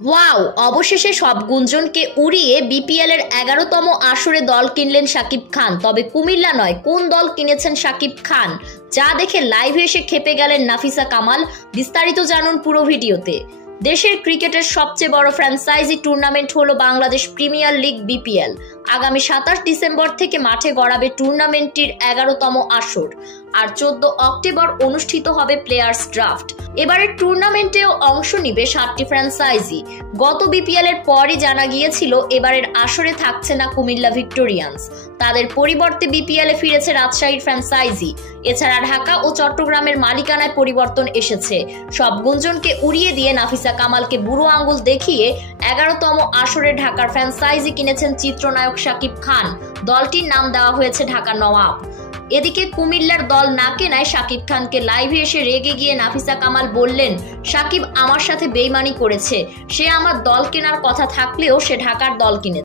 Wow, অবশেষে সব গুঞ্জনকে উড়িয়ে বিপিএল এর 11তম আসরে দল কিনলেন শাকিব খান। তবে কুমিল্লা নয়, কোন দল কিনেছেন শাকিব খান, যা দেখে লাইভে এসে খেপে গেলেন নাফিসা কামাল। বিস্তারিত জানুন পুরো ভিডিওতে। দেশের ক্রিকেটের সবচেয়ে বড় ফ্র্যাঞ্চাইজি টুর্নামেন্ট হলো বাংলাদেশ প্রিমিয়ার লিগ বিপিএল। আগামী 27 ডিসেম্বর থেকে মাঠে গড়াবে টুর্নামেন্টটির 11তম আসর, আর 14 অক্টোবর অনুষ্ঠিত হবে প্লেয়ার্স ড্রাফট। এবারের টুর্নামেন্টেও অংশ নিবে 7টি ফ্র্যাঞ্চাইজি। গত বিপিএল এর পরই জানা গিয়েছিল এবারের আসরে থাকছে না কুমিল্লা ভিক্টোরিয়ান্স। তাদের পরিবর্তে বিপিএল এ ফিরেছে রাজশাহীর ফ্র্যাঞ্চাইজি। এছাড়া ঢাকা ও চট্টগ্রামের মালিকানায় পরিবর্তন এসেছে। সব গুঞ্জনকে উড়িয়ে দিয়ে নাফিসা কামালকে বুড়ো আঙ্গুল দেখিয়ে 11তম আসরে ঢাকার ফ্র্যাঞ্চাইজি কিনেছেন চিত্রনায়ক শাকিব খান। দলটির নাম দেওয়া হয়েছে ঢাকা নওয়াব। এদিকে কুমিল্লার দল না কেনায় শাকিব খানকে লাইভে এসে রেগে গিয়ে নাফিসা কামাল বললেন, শাকিব আমার সাথে বেইমানি করেছে। সে আমার দল কেনার কথা থাকলেও সে ঢাকার দল কিনেছে।